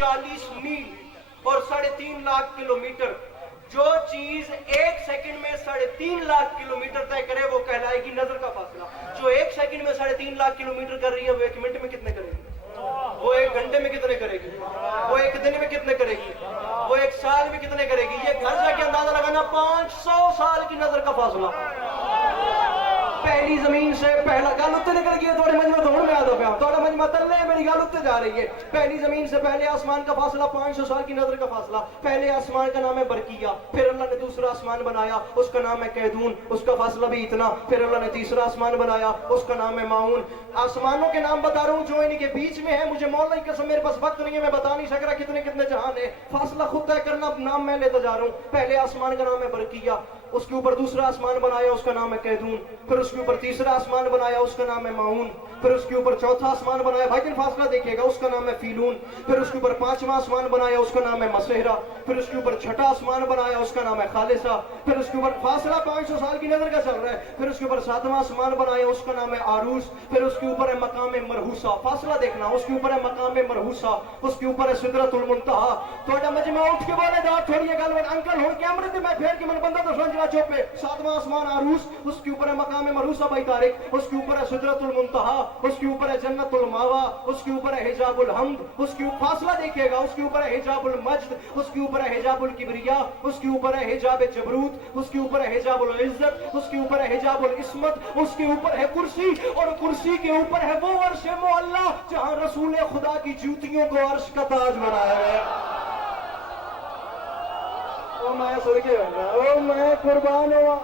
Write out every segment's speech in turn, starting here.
40 मील और 3.5 लाख किलोमीटर, जो चीज 1 सेकंड में 3.5 लाख किलोमीटर तय करे वो कहलाएगी नजर का फासला। जो 1 सेकंड में 3.5 लाख किलोमीटर कर रही है वो 1 मिनट में कितने करेगी? वो 1 घंटे में कितने करेगी? वो 1 दिन में कितने करेगी? वो 1 साल में कितने करेगी? ये घर जाके अंदाजा लगाना, 500 साल की नजर का फासला। पहली जमीन से पहला गल उत्ते निकल गई, थोड़े मजमा धोड़ में आता पाया, थोड़ा मजमा तल्ले, मेरी गल उत्ते जा रही है। पहली जमीन से पहले आसमान का फासला 500 साल की नजर का फासला। पहले आसमान का नाम है बरकिया, फिर अल्लाह ने दूसरा आसमान बनाया, उसका नाम है कैदून, उसका फासला भी इतना। फिर अल्लाह ने तीसरा आसमान बनाया, उसका नाम है माउन। आसमानों के नाम बता रहा हूँ जो इनके बीच में है, मुझे मौला की कसम मेरे पास वक्त नहीं है, मैं बता नहीं सक रहा कितने कितने जहान है। फासला खुद तय करना, नाम मैं लेता जा रहा हूँ। पहले आसमान का नाम है बरकिया, उसके ऊपर दूसरा आसमान बनाया, उसका नाम है कैदून। फिर उसके ऊपर तीसरा आसमान बनाया, उसका नाम है माउन। फिर उसके ऊपर चौथा आसमान बनाया, भाई फासला देखिएगा, उसका नाम है फीलून। फिर उसके ऊपर 5वां आसमान बनाया, उसका नाम है मसेहरा। फिर उसके ऊपर 6ठा आसमान बनाया, उसका नाम है खालिसा। फिर उसके ऊपर फासला 500 साल की नजर का चल रहा है। फिर उसके ऊपर 7वां आसमान बनाया, उसका नाम है आरूस। फिर उसके ऊपर है मकाम मरहूसा, फासला देखना, उसके ऊपर है मकाम मरहूसा। उसके ऊपर है सिदरतुल मुंतहा। थोड़ा मजमा उठ के बोले दा थोड़ी गल में अंकल हो के अमृत मैं फेर के मन बंदा तो समझना चुप। 7वां आसमान आरूस, उसके ऊपर है मकाम मरहूसा भाई तारिक। उसके ऊपर है सिदरतुल मुंतहा, उसके ऊपर है जन्नतुल मावा, उसके ऊपर है हिजाबुल हम्द। उसके ऊपर फासला देखिएगा, उसके ऊपर है हिजाबुल मज्द, उसके ऊपर है हिजाबुल किबरिया, उसके ऊपर है हिजाब जबरूत, उसके ऊपर है हिजाबुल इज्जत, उसके ऊपर है हिजाबुल इस्मत, उसके ऊपर है कुर्सी, और कुर्सी के ऊपर है वो अर्श मुअल्ला जहां रसूल खुदा की जूतियों को अर्श का ताज बनाया है। ओ मैं सदके ओ मैं कुर्बान हुआ।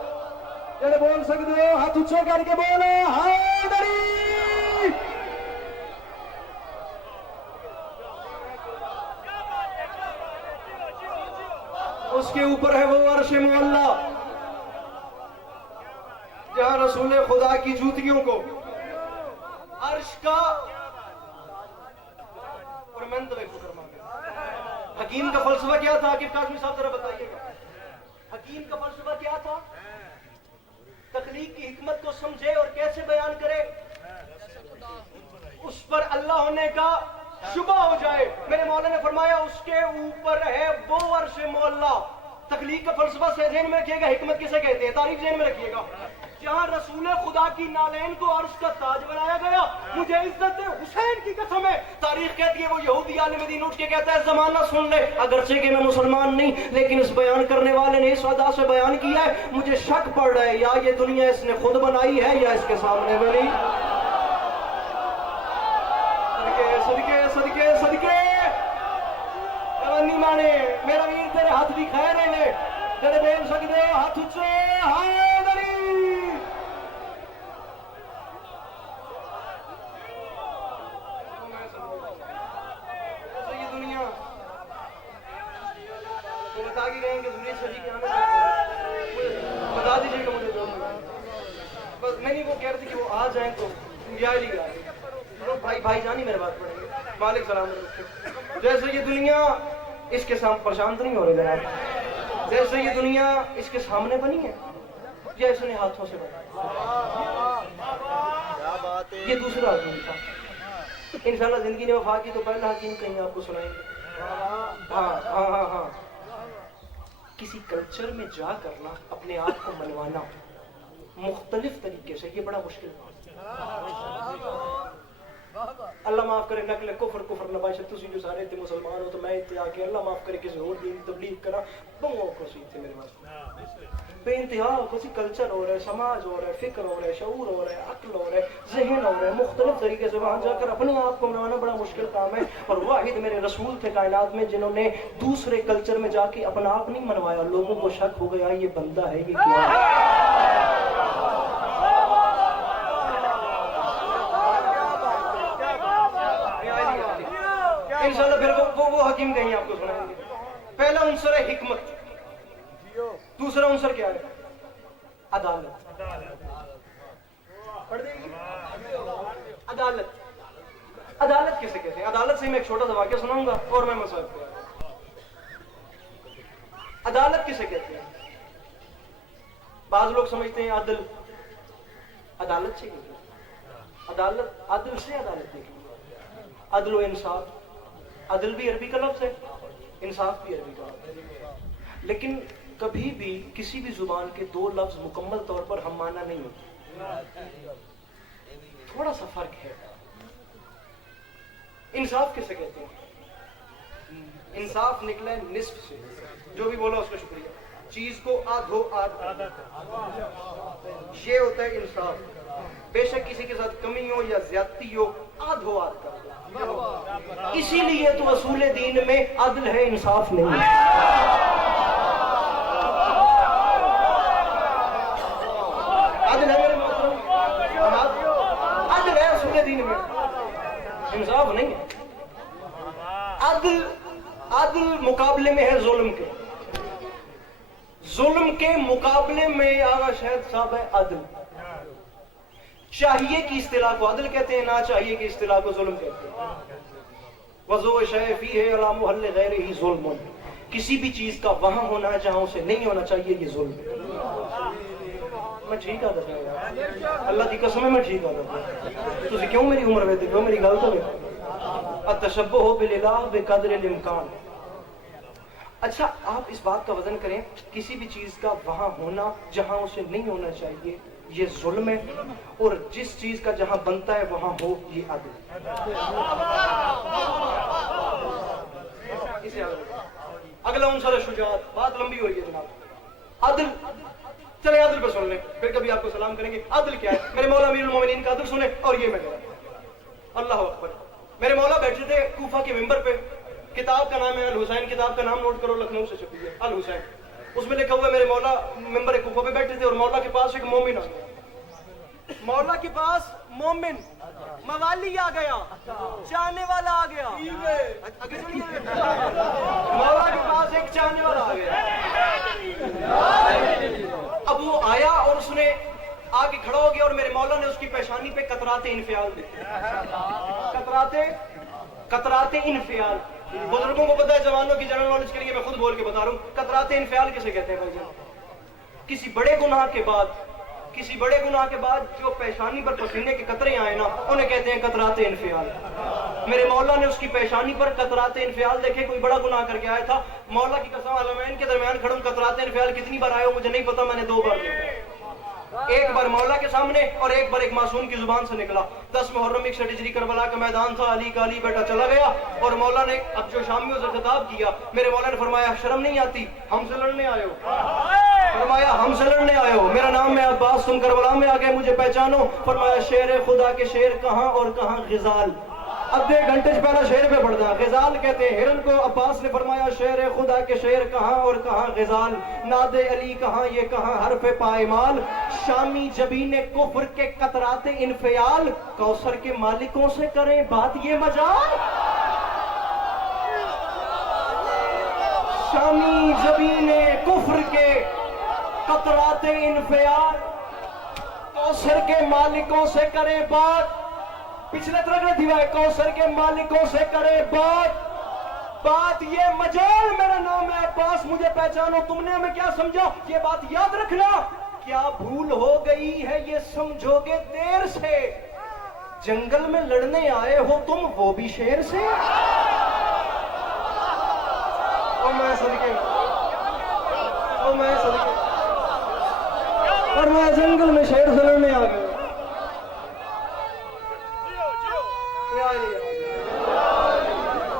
जेड़े बोल सकते हो हाथ ऊंचे करके बोलो हैदरी। उसके ऊपर है वो अर्श मुअल्ला जहां रसूल खुदा की जूतियों को अर्श का हकीम का फलसफा क्या था? आकिब काज़मी साहब जरा बताइएगा, हकीम का फलसफा क्या था? तख्लीक की हिकमत को समझे और कैसे बयान करे, उस पर अल्लाह होने का शुबा हो जाए। मेरे मौला ने फरमाया उसके ऊपर है वो अर्श मुअल्ला। तख्लीक का फलसफा से ज़हन में रखिएगा, हिकमत किसे कहते हैं, तारीफ ज़हन में रखिएगा। जहां रसूल खुदा की नालैन को अर्श का ताज बनाया गया, मुझे इज्जत हुसैन की कसम है, तारीख कहती है वो यहूदी आलिम दीन उठ के कहता है जमाना सुन ले, अगरचे कि मैं मुसलमान नहीं, लेकिन इस बयान करने वाले ने इस अदा से बयान किया है, मुझे शक पड़ रहा है या ये दुनिया इसने खुद बनाई है या इसके सामने बनी। सदके सदके सदके नहीं माने मेरा वीर, तेरे हाथ भी खैर है, तेरे बोल सकते हो हाथ उच्चे हैदरी। ये दुनिया तो बता के गए कि दुनिया शरीक बता दीजिएगा मुझे जो बस। मैं नहीं वो कह रही थी कि वो आ जाए तो भाई भाई जानी मेरे बात पड़ेंगे, मालिक सलाम रखे। जैसे ये दुनिया इसके सामने परेशान तो नहीं हो रहे जनाब, जैसे ये दुनिया इसके सामने बनी है या इसने हाथों से बनी, ये दूसरा हकीम था। इंशाल्लाह जिंदगी ने वफा की तो पहला हकीम कहीं आपको सुनाएंगे। हाँ हाँ हाँ हाँ, किसी कल्चर में जा करना, अपने आप को मनवाना मुख्तलिफ तरीके से, ये बड़ा मुश्किल है। अल्लाह माफ करे नकल कुफर कुफर नबाश तुसी जो सारे थे मुसलमान हो तो मैं इत्ते आके अल्लाह माफ करे किसी और दीन तबलीग करा बंगो को सी थे मेरे वास्ते बेइंतहा किसी कल्चर हो रहा है, समाज हो रहा है, फिक्र हो रहा है, शऊर हो रहा है, अक्ल हो रहा है, ज़हन हो रहा है, मुख्तलिफ तरीके से वहां जाकर अपने आप को बनाना बड़ा मुश्किल काम है। और वाहिद मेरे रसूल थे कायनात में जिन्होंने दूसरे कल्चर में जाके अपना आप नहीं मनवाया, लोगों को शक हो गया ये बंदा है, ये क्या है। इंशाल्लाह फिर वो हकीम कहीं आपको सुनाएंगे। पहला उनसर है हिकमत, दूसरा उनसर क्या है? अदालत। अदालत अदालत किसे कहते हैं? अदालत से मैं एक छोटा सा वाक्य सुनाऊंगा और मैं मसला पे। अदालत किसे कहते हैं? बाज लोग समझते हैं अदल, अदालत से अदालत, अदल से अदालत देखिए, अदल व इंसाफ, عدل بھی عربی کا لفظ ہے، انصاف بھی عربی کا لفظ ہے، لیکن کبھی بھی کسی بھی زبان کے دو لفظ مکمل طور پر ہم معنی نہیں ہوتے، تھوڑا سا فرق ہے۔ انصاف کسے کہتے ہیں؟ انصاف نکلا ہے نصف سے، جو بھی بولا اس کا شکریہ، چیز کو آدھو آدھ، یہ ہوتا ہے انصاف۔ بے شک کسی کے ساتھ کمی ہو یا زیادتی ہو، آدھو آدھ کر دو۔ اسی لیے تو اصول دین میں عدل ہے، انصاف نہیں ہے۔ عدل ہے میرے محترم، عدل ہے اصول دین میں، انصاف نہیں ہے۔ عدل مقابلے میں ہے ظلم کے، ظلم کے مقابلے میں آغا شہد صاحب ہے عدل۔ چاہیے کی اصطلاح کو عدل کہتے ہیں، نہ چاہیے کی اصطلاح کو ظلم کہتے ہیں۔ وَذُو شَيْءٍ فِيهِ عَلَى مُحَلِّ غَيْرِهِ ظُلْمٌ، کسی بھی چیز کا وہاں ہونا ہے جہاں اسے نہیں ہونا چاہیے، یہ ظلم ہے۔ میں ٹھیک آ دسا، اللہ کی قسم ہے میں ٹھیک آ دسا، تسی کیوں میری عمر ویتے کیوں میری گل تو ہے۔ التشبہ بالالہ بقدر الامکان۔ اچھا آپ اس بات کا وزن کریں، کسی بھی چیز کا وہاں ہونا جہاں اسے نہیں ہونا چاہیے یہ ظلم ہے، اور جس چیز کا جہاں بنتا ہے وہاں ہو یہ عدل ہے۔ اگلا عنصر شجاعت، بات لمبی ہو رہی ہے جناب۔ عدل، چلے عدل پہ سن لیں، پھر کبھی آپ کو سلام کریں گے۔ عدل کیا ہے؟ میرے مولا امیر المومنین کا عدل سنیں اور یہ میں کہہ رہا ہوں، اللہ اکبر۔ میرے مولا بیٹھے تھے کوفہ کے ممبر پہ، کتاب کا نام ہے الحسین، کتاب کا نام نوٹ کرو، لکھنؤ سے چھپی ہے الحسین، اس میں لکھا ہوا ہے میرے مولا ممبر کوفہ پہ بیٹھے تھے اور مولا کے پاس ایک مومن آ گیا، مولا کے پاس مومن موالی آ گیا، چاہنے والا آ گیا، مولا کے پاس ایک چاہنے والا آ گیا۔ اب وہ آیا اور اس نے آ کے کھڑا ہو گیا اور میرے مولا نے اس کی پیشانی پہ قطرات انفعال دی، قطرات انفعال۔ بزرگوں کو پتہ ہے، جوانوں کی جنرل نالج کے لیے میں خود بول کے بتا رہا ہوں، قطرات انفعال کسے کہتے ہیں بھائی جان؟ کسی بڑے گناہ کے بعد جو پیشانی پر پسینے کے قطرے آئے نا، انہیں کہتے ہیں قطرات انفعال۔ میرے مولا نے اس کی پیشانی پر قطرات انفعال دیکھے، کوئی بڑا گناہ کر کے آیا تھا، مولا کی قسم علمین کے درمیان کھڑوں، قطرات انفعال کتنی بار آئے ہو مجھے نہیں پتا، میں نے 2 بار دیکھا، ایک بار مولا کے سامنے اور ایک بار ایک معصوم کی زبان سے نکلا۔ 10 محرم 61 ہجری کربلا کا میدان تھا، علی کا علی بیٹا چلا گیا اور مولا نے اب جو شامیوں سے خطاب کیا، میرے مولا نے فرمایا شرم نہیں آتی، ہم سے لڑنے آئے ہو؟ فرمایا ہم سے لڑنے آئے ہو، میرا نام ہے عباس، تم کربلا میں آگے مجھے پہچانو۔ فرمایا شیر خدا کے شیر کہاں اور کہاں غزال۔ اب 1 گھنٹے سے پہلا شیر پہ پڑھتا، غزال کہتے ہیں ہرن کو۔ عباس نے فرمایا شیر خدا کے شیر کہاں اور کہاں غزال، ناد علی کہاں یہ کہاں حرف پائمال، شامی جبین کفر کے قطرات انفعال، کوثر کے مالکوں سے کریں بات یہ مجال۔ شامی جبین کفر کے قطرات انفعال، کوثر کے مالکوں سے کریں بات، پچھلے طرح کا دیوا ہے، کوثر کے مالکوں سے کرے بات یہ مجال، میرا نام ہے عباس مجھے پہچانو۔ تم نے ہمیں کیا سمجھا یہ بات یاد رکھنا، کیا بھول ہو گئی ہے یہ سمجھو گے دیر سے، جنگل میں لڑنے آئے ہو تم وہ بھی شیر سے۔ او میں صدقے اور میں جنگل میں شیر سے لڑنے آ گیا۔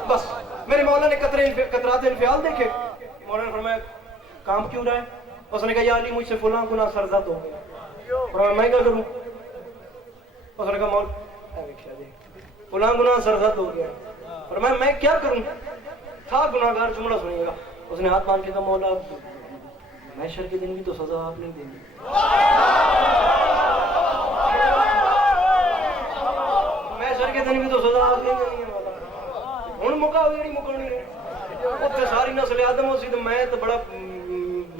بس میرے مولا نے قطرات انفعال دیکھے، مولا نے فرمایا کام کیوں رہا ہے؟ اس نے کہا یا علی مجھ سے فلاں گناہ سرزد ہو گیا۔ فرمایا میں کیا کروں؟ اس نے کہا مولا فلاں گناہ سرزد ہو گیا۔ فرمایا میں کیا کروں؟ تھا گناہگار، جملہ سنیے گا۔ اس نے ہاتھ مان کے کہا مولا محشر کے دن بھی تو سزا آپ نہیں دیں گے۔ محشر کے دن بھی تو سزا آپ نہیں دیں گے مولا، ہوں مکاؤ جی مکاؤنی رہے اتنے ساری نسل آدم ہو سی تو میں تو بڑا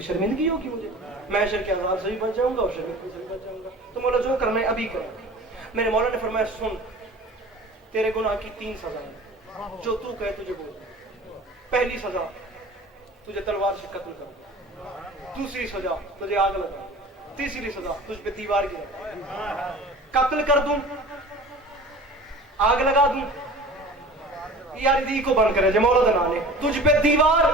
شرمندگی ہوگی مجھے، محشر کے عذاب سے بھی بچ جاؤں گا اور شرمندگی سے بھی بچ جاؤں گا، تو مولا جو کرنا ہے ابھی کریں۔ میرے مولا نے فرمایا سن تیرے گناہ کی 3 سزائیں، جو تو کہے تجھے بول۔ پہلی سزا تجھے تلوار سے قتل کر، دوسری سزا تجھے آگ لگا، تیسری سزا تجھ پہ دیوار گرا، قتل کر دوں، آگ لگا دوں यार दी को बंद करे जे मौला दा नाम ले तुझ पे दीवार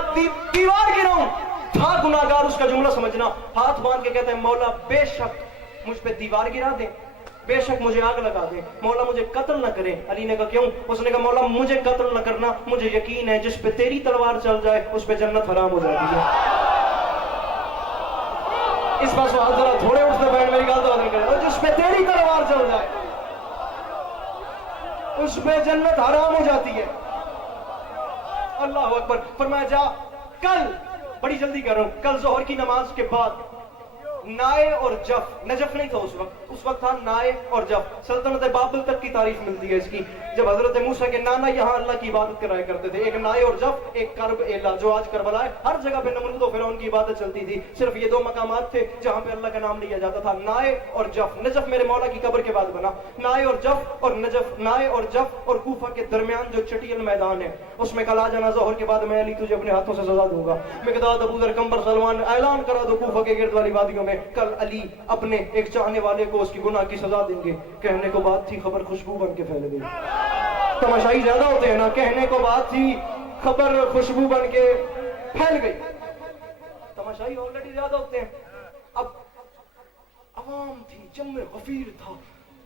गिराऊं था गुनाहगार उसका जुमला समझना हाथ बांध के कहता है मौला बेशक मुझ पे दीवार गिरा दे बेशक मुझे आग लगा दे मौला मुझे कत्ल न करे अली ने कहा क्यों उसने कहा मौला मुझे कत्ल न करना मुझे यकीन है जिस पे तेरी तलवार चल जाए उस पे जन्नत हराम हो जाती है इस पास हाथ जरा थोड़े उठते बैठ मेरी गल तो करे जिस पे तेरी तलवार चल जाए उस पे जन्नत हराम हो जाती है अल्लाह अकबर फरमाया जा कल बड़ी जल्दी कर रहा हूं कल जोहर की नमाज के बाद नाए और जफ नजफ नहीं था उस वक्त था नाए और जफ सल्तनत बाबल तक की तारीफ मिलती है इसकी जब हजरत मूसा के नाना यहाँ अल्लाह की इबादत कराया करते थे एक नाए और जफ एक करब एला जो आज करबला है हर जगह पे नमरूद और फिरौन की इबादत चलती थी सिर्फ ये दो मकामात थे जहां पे अल्लाह का नाम लिया जाता था नाए और जफ नजफ मेरे मौला की कब्र के बाद बना नाए और जफ और नजफ नाए और जफ और कूफा के दरमियान जो चटियल मैदान है उसमें कल आ जाना जोहर के बाद मैं अली तुझे अपने हाथों से सजा दूंगा मिकदाद अबू जर कंबर सलमान ऐलान करा दो कूफा के गिर्द वाली वादियों में कल अली अपने एक चाहने वाले को उसकी गुनाह की सजा देंगे कहने को बात थी खबर खुशबू बन के फैल गई तमाशाई ज्यादा होते हैं ना कहने को बात थी खबर खुशबू बन के फैल गई तमाशाई ऑलरेडी ज्यादा होते हैं अब अवाम थी जम्मे गफीर था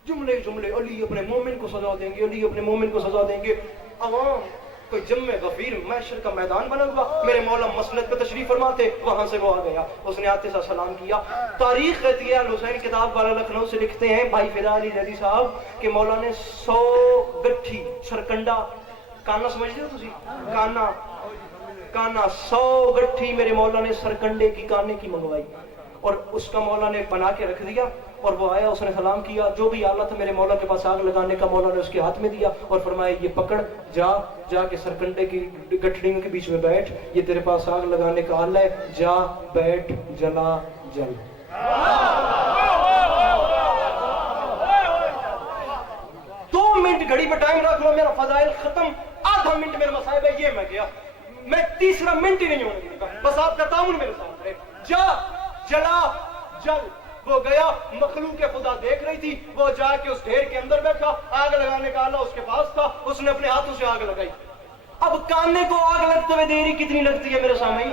जुमले जुमले अली अपने मोमिन को सजा देंगे अली अपने मोमिन को सजा देंगे अवाम कोई जम्मे गफीर मैशर का मैदान बना हुआ मेरे मौला मसनद पे तशरीफ फरमाते वहां से वो आ गया उसने आते सा सलाम किया तारीख कहती है हुसैन किताब वाला लखनऊ से लिखते हैं भाई फिदा अली जैदी साहब कि मौला ने 100 गट्ठी सरकंडा काना समझते हो तुसी काना 100 गट्ठी मेरे मौला ने सरकंडे की काने की मंगवाई और उसका मौला ने बना के रख दिया और वो आया उसने सलाम किया जो भी आला था मेरे मौला के पास आग लगाने का मौला ने उसके हाथ में दिया और फरमाया ये पकड़ जा के सरकंडे की गठड़ियों के बीच में बैठ ये तेरे पास आग लगाने का आला है जा बैठ जला जल 2 मिनट घड़ी पे टाइम रख लो मेरा फजाइल खत्म आधा मिनट मेरा मसाइब है ये मैं गया मैं तीसरा मिनट ही नहीं होने दूंगा बस आपका ताउन मेरे सामने जा जला जल वो गया मखलूक खुदा देख रही थी वो जाके उस ढेर के अंदर बैठा आग लगाने का आला उसके पास था उसने अपने हाथों से आग लगाई अब काने को आग लगते हुए देरी कितनी लगती है मेरे सामने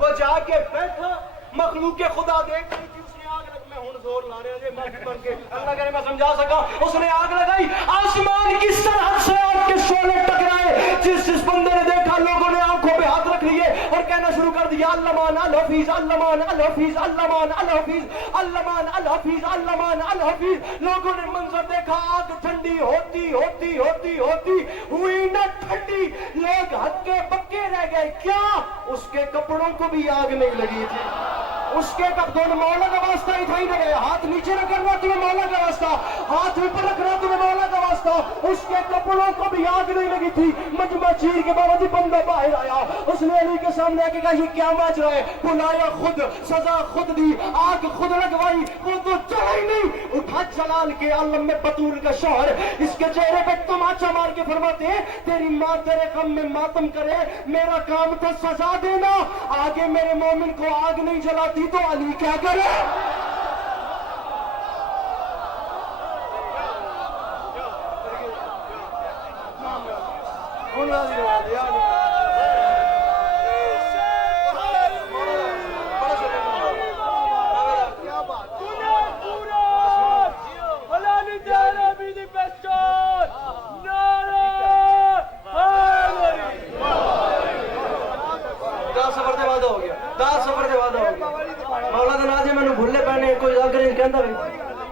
वो जाके बैठा मखलूक खुदा देख रही थी उसने आग लग मैं हुन जोर ला रहे हैं माफी बन के अल्लाह करे मैं समझा सका उसने आग लगाई आसमान की सरहद से आग के शोले टकराए जिस बंदे ने देखा लोगों ने आंखों पे हाथ रख लिए और कहना शुरू कर दिया अल्लमान अल हफीज अल्लमान अल हफीज अल्लमान अल हफीज अल्लमान अल हफीज अल्लमान अल हफीज लोगों ने मंजर देखा आग ठंडी होती होती होती होती हुई न ठंडी लोग हक्के पक्के रह गए क्या उसके कपड़ों को भी आग नहीं लगी थी उसके कपड़ों मौला का वास्ता ही था ही गए हाथ नीचे न करना तुम्हें मौला का वास्ता हाथ ऊपर रखना तुम्हें मौला का वास्ता उसके कपड़ों को भी आग नहीं लगी थी मजमा चीर के बाबा जी बंदा बाहर आया उसने अली के सामने आके कहा ये क्या बात रहा है बुलाया खुद सजा खुद दी आग खुद लगवाई वो तो चला ही नहीं उठा जलाल के आलम में बतूल का शौहर इसके चेहरे पे तमाचा मार के फरमाते हैं तेरी माँ तेरे गम में मातम करे मेरा काम तो सजा देना आगे मेरे मोमिन को आग नहीं जलाती तो अली क्या करे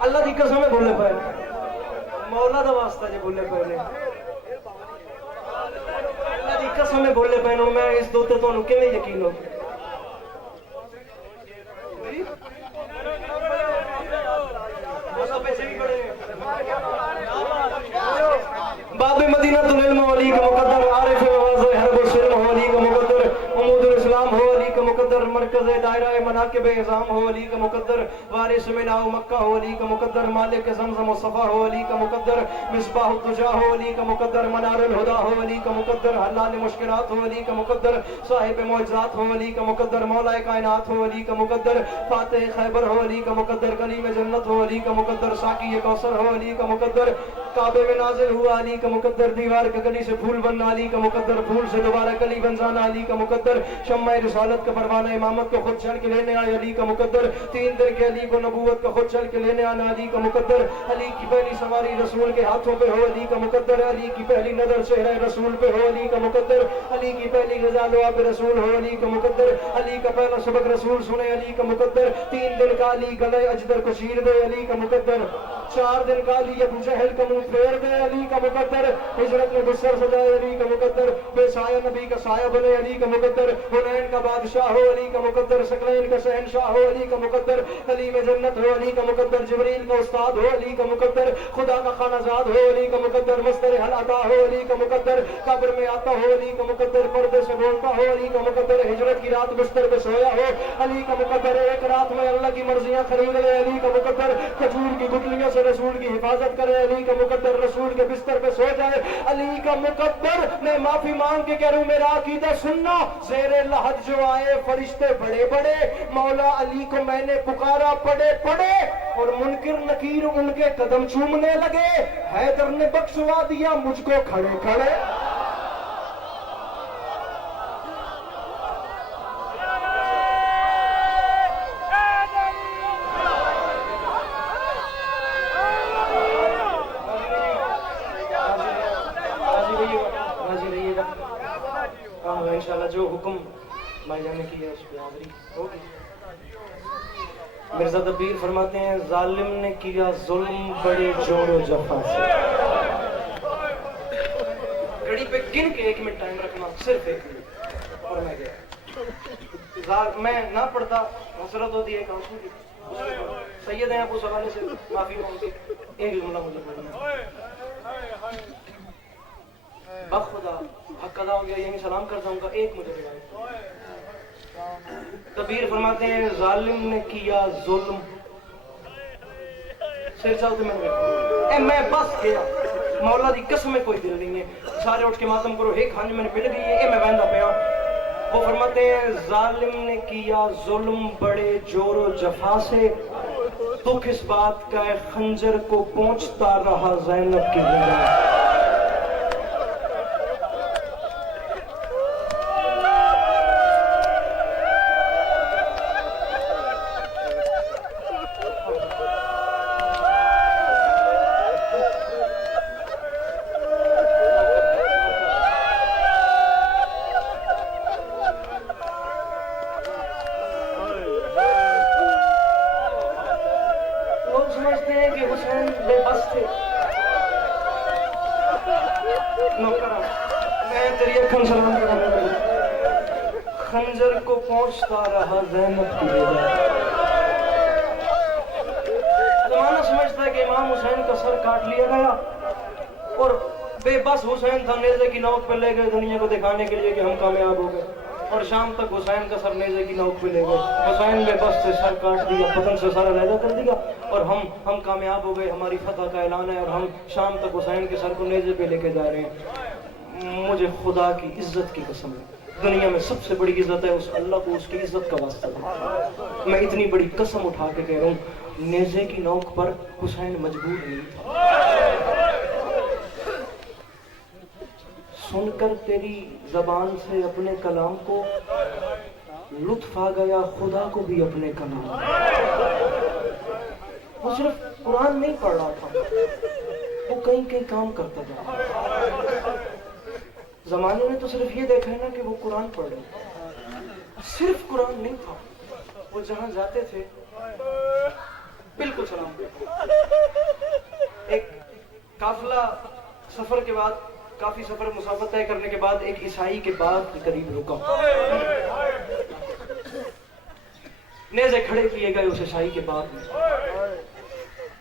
अल्लाह की कसम भूले पाए मौला का वास्ता जी भूले पाए अल्लाह की कसम भूले पाए मैं इस दो ते तुहानू किवें यकीन हो बाबे मदीना तुल इल्म वली का मुकद्दर आरिफ वाज़ हरब सिल्म वली का मुकद्दर उमूदुल इस्लाम हो वली का मुकद्दर मरकज हाफिज दायरा मनाकिब इज़ाम हो अली का मुकद्दर, वारिस मिनाउ मक्का हो अली का मुकद्दर, मालिक ज़मज़म व सफ़ा हो अली का मुकद्दर, मिसबाह दुजा हो अली का मुकद्दर, मनारुल हुदा हो अली का मुकद्दर, हल्लाल मुश्किलात हो अली का मुकद्दर, साहिब मुअज्ज़ात हो अली का मुकद्दर, मौलाए कायनात हो अली का मुकद्दर, फातिह खैबर हो अली का मुकद्दर, कलीम जन्नत हो अली का मुकद्दर, साकी कौसर हो अली का मुकद्दर, काबे में नाजिल हुआ अली का मुकद्दर, दीवार के गली से फूल बनना अली का मुकद्दर, फूल से दोबारा कली बन जाना अली का मुकद्दर, शम्मा रिसालत का परवाना इमामत को खुद चल के लेने आए अली का मुकद्दर, 3 दिन के अली को नबूवत को खुद चल के लेने आना अली का मुकद्दर, अली की पहली सवारी रसूल के हाथों पे हो अली का मुकद्दर, अली की पहली नजर चेहरे रसूल पे हो अली का मुकद्दर, अली की पहली गज़ा लुआब रसूल हो अली का मुकद्दर, अली का पहला सबक रसूल सुने अली का मुकद्दर, 3 दिन का अली गले अजदर को चीर दे अली का मुकद्दर, 4 दिन का अली अबू जहल का मुंह फेर दे अली का मुकद्दर, हिजरत में बिस्तर सजाए अली का मुकद्दर, बेसाया नबी का साया बने अली का मुकद्दर, हुनैन का बादशाह हो अली का मुकद्दर, सकलैन का शहनशाह हो अली का मुकद्दर, कलीम जन्नत हो अली का मुकद्दर, जिब्रील का उस्ताद हो अली का मुकद्दर, खुदा का खानाजाद हो अली का मुकद्दर, मस्तर हल अता हो अली का मुकद्दर, कब्र में आता हो अली का मुकद्दर, पर्दे से बोलता हो अली का मुकद्दर, हिजरत की रात बिस्तर पे सोया हो अली का मुकद्दर, एक रात में अल्लाह की मर्जियां खरीद ले अली का मुकद्दर, खजूर की गुठलियों से रसूल की हिफाजत करे अली का मुकद्दर, रसूल के बिस्तर पे सो जाए अली का मुकद्दर। मैं माफी मांग के कह रहा हूं मेरा अकीदा सुनना, ज़ेरे लहद जो आए फरिश्ते बड़े बड़े, मौला अली को मैंने पुकारा पड़े पड़े, और मुनकिर नकीर उनके कदम चूमने लगे, हैदर ने बख्शवा दिया मुझको खड़े खड़े। इंशाल्लाह जो हुक्म भाईजान ने किया उस पर हाजिरी होगी। मिर्जा दबीर फरमाते हैं, जालिम ने किया जुल्म बड़े जोरो जफा से। घड़ी पे गिन के 1 मिनट टाइम रखना, सिर्फ 1 मिनट, और मैं गया। मैं ना पढ़ता, हसरत होती है आंसू की। सैयद हैं आप उस हवाले से माफी मांगते, एक जुमला मुझे पढ़ना बखुदा हक अदा हो गया, यही सलाम कर जाऊंगा। एक मुझे रिवायत कबीर फरमाते हैं, जालिम ने किया जुल्म, सिर चाहते मैं बस गया, मौला दी कसम में कोई दिल नहीं है, सारे उठ के मातम करो, एक हांज मैंने मिल गई है, मैं बहदा पे। वो फरमाते हैं, जालिम ने किया जुल्म बड़े जोरो जफा से, दुख इस बात का है खंजर को पहुंचता रहा ज़ैनब की ज़िंदगी। खंजर को पहुंचता रहा ज़ैनब की जमाना समझता है कि इमाम हुसैन का सर काट लिया गया, और बेबस हुसैन था, नेज़े की नोक पे ले गए दुनिया को दिखाने के लिए कि हम कामयाब हो गए, और शाम तक हुसैन का सर नेज़े की नोक पे ले गए। हुसैन बेबस से सर काट दिया, बदन से सर अलहदा कर दिया, और हम कामयाब हो गए, हमारी फतह का ऐलान है, और हम शाम तक हुसैन के सर को नेज़े पे लेके जा रहे हैं। मुझे खुदा की इज्जत की कसम है, दुनिया में सबसे बड़ी इज्जत है उस अल्लाह को, उसकी इज्जत का वास्ता है। मैं इतनी बड़ी कसम उठा के कह रहा हूँ, नेज़े की नोक पर हुसैन मजबूर नहीं था। सुनकर तेरी जबान से अपने कलाम को लुत्फ आ गया, खुदा को भी अपने कलाम। वो सिर्फ कुरान नहीं पढ़ रहा था, वो कहीं कहीं काम करता था। जमाने ने तो सिर्फ ये देखा है ना कि वो कुरान पढ़ रहे, सिर्फ कुरान नहीं था, वो जहां जाते थे बिल्कुल सलाम करते। एक काफिला सफर के बाद, काफी सफर मुसाफर तय करने के बाद, एक ईसाई के बाद के करीब रुका, नेज़े खड़े किए गए उस ईसाई के बाद में।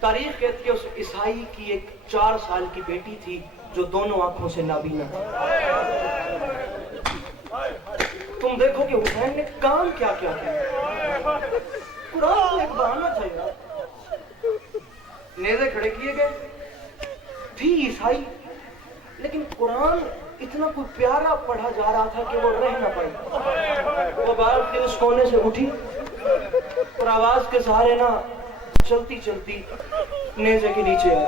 तारीख कहती है उस ईसाई की एक 4 साल की बेटी थी जो दोनों आंखों से नाबीना थी। तुम تم دیکھو کہ حسین نے کام کیا کیا کیا. قرآن کو ایک بہانہ چاہیے. نیزے کھڑے کیے گئے بھی عیسائی, لیکن قرآن اتنا کوئی پیارا پڑھا جا رہا تھا کہ وہ رہ نہ پائی. وہ باہر کے اس کونے سے اٹھی اور آواز کے سہارے نہ چلتی چلتی نیزے کے نیچے آئی.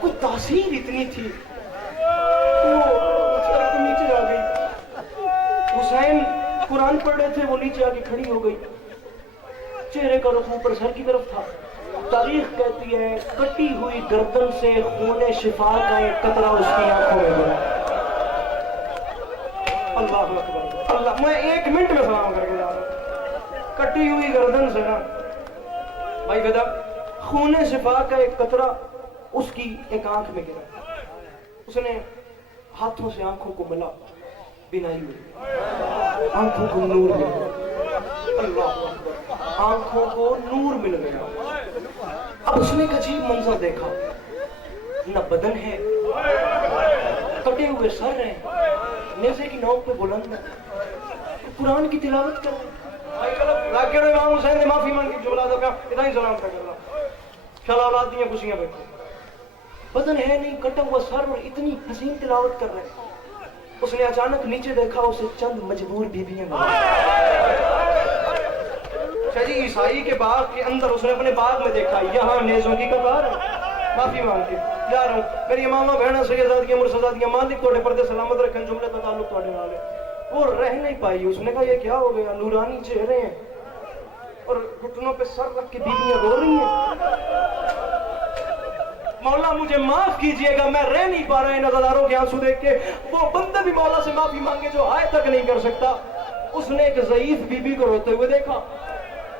کوئی تاثیر اتنی تھی وہ نیچے آ گئی. حسین قرآن پڑھ رہے تھے, وہ نیچے آ کے کھڑی ہو گئی. چہرے کا رخ اوپر سر کی طرف تھا. تاریخ کہتی ہے کٹی ہوئی گردن سے خون شفا کا ایک قطرہ اس کی آنکھوں میں گیا. اللہ اکبر اللہ. میں 1 منٹ میں سلام کر کے جا رہا ہوں. کٹی ہوئی گردن سے نا بھائی بیدا خون شفا کا ایک قطرہ اس کی ایک آنکھ میں گرا. اس نے ہاتھوں سے آنکھوں کو ملا, بینائی ہوئی, آنکھوں کو نور مل گیا. اللہ اکبر, آنکھوں کو نور مل گیا. اب اس نے ایک عجیب منظر دیکھا. نہ بدن ہے, کٹے ہوئے سر ہیں, نیزے کی نوک پہ بلند ہے, قرآن کی تلاوت کر رہے. امام حسین نے معافی مانگی جملہ دکھا اتنا ہی سلام کر رہا. چل اولاد دیا خوشیاں بیٹھو. بدن ہے نہیں, کٹا ہوا سر, اور اتنی حسین تلاوت کر رہے. اس نے اچانک نیچے دیکھا, اسے چند مجبور بیویاں شاہ جی عیسائی کے باغ کے اندر. اس نے اپنے باغ میں دیکھا یہاں نیزوں کی قطار ہے. معافی مانگتی جا رہا ہوں. میری امامہ بہنہ سیداتیاں مرشداتیاں مالک توڑے پردے سلامت رکھیں, جملے کا تعلق توڑے والے. وہ رہ نہیں پائی. اس نے کہا یہ کیا ہو گیا, نورانی چہرے ہیں اور گھٹنوں پہ سر رکھ کے بیویاں رو رہی ہیں. مولا مجھے معاف کیجئے گا, میں رہ نہیں پا رہا ان عزاداروں کے آنسو دیکھ کے. وہ بندہ بھی مولا سے معافی مانگے جو آئے تک نہیں کر سکتا. اس نے ایک ضعیف بی بی کو روتے ہوئے دیکھا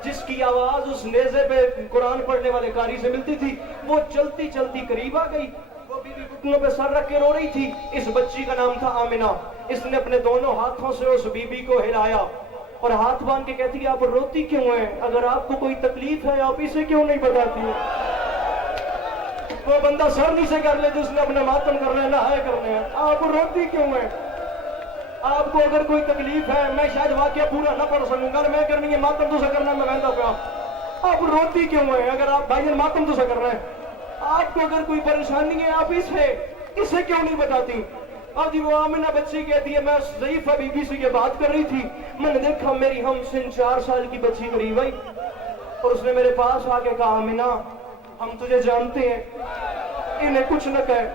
جس کی آواز اس نیزے پہ قرآن پڑھنے والے قاری سے ملتی تھی. وہ چلتی چلتی قریب آ گئی. وہ بی بی گھٹنوں پہ سر رکھ کے رو رہی تھی. اس بچی کا نام تھا آمنہ. اس نے اپنے دونوں ہاتھوں سے اس بی بی کو ہلایا اور ہاتھ باندھ کے کہتی ہے آپ روتی کیوں ہیں, اگر آپ کو کوئی تکلیف ہے آپ اسے کیوں نہیں بتاتی ہیں. وہ بندہ سر نیچے کر لے جس نے اپنے ماتم کرنے ہیں, نہائے کرنے ہیں. آپ روتی کیوں ہیں, آپ کو اگر کوئی تکلیف ہے, میں شاید واقعہ پورا نہ پڑھ سکوں گا, میں کرنی ہے ماتم تو سے کرنا میں ویندہ پہ. آپ روتی کیوں ہیں, اگر آپ بھائی جان ماتم تو سے کر رہے ہیں, آپ کو اگر کوئی پریشانی ہے آپ اسے کیوں نہیں بتاتی. اب جی وہ آمنہ بچی کہتی ہے میں ضعیفہ بی بی سے یہ بات کر رہی تھی, میں نے دیکھا میری ہم سن 4 سال کی بچی قریب آئی اور اس نے میرے پاس آ کے کہا آمنہ ہم تجھے جانتے ہیں, انہیں کچھ نہ کہے,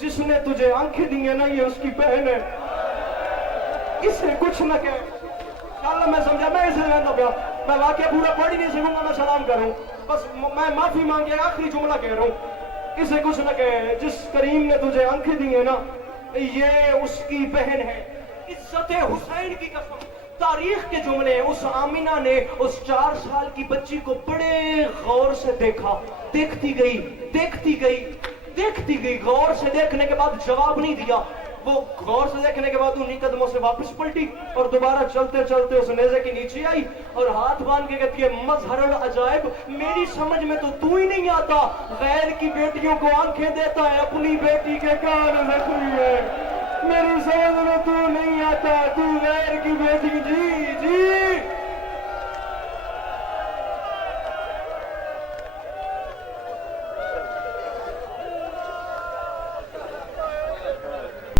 جس نے تجھے آنکھیں دی ہیں نا یہ اس کی بہن ہے, اسے کچھ نہ کہے. اللہ میں سمجھا, میں اسے جانتا پیا, میں واقعہ پورا پڑھ ہی نہیں سکوں گا, میں سلام کروں بس, میں معافی مانگے آخری جملہ کہہ رہا ہوں. اسے کچھ نہ کہے, جس کریم نے تجھے آنکھیں دی ہیں نا یہ اس کی بہن ہے. عزت حسین کی قسم, تاریخ کے جملے. اس آمنہ نے اس 4 سال کی بچی کو بڑے غور سے دیکھا, دیکھتی گئی دیکھتی گئی دیکھتی گئی. غور سے دیکھنے کے بعد جواب نہیں دیا. وہ غور سے دیکھنے کے بعد انہی قدموں سے واپس پلٹی اور دوبارہ چلتے چلتے اس نیزے کے نیچے آئی اور ہاتھ باندھ کے کہتی ہے مظہر العجائب, میری سمجھ میں تو ہی نہیں آتا, غیر کی بیٹیوں کو آنکھیں دیتا ہے, اپنی بیٹی کے کان زخمی ہے. میری سمجھ میں تو نہیں آتا, تو غیر کی بیٹی. جی جی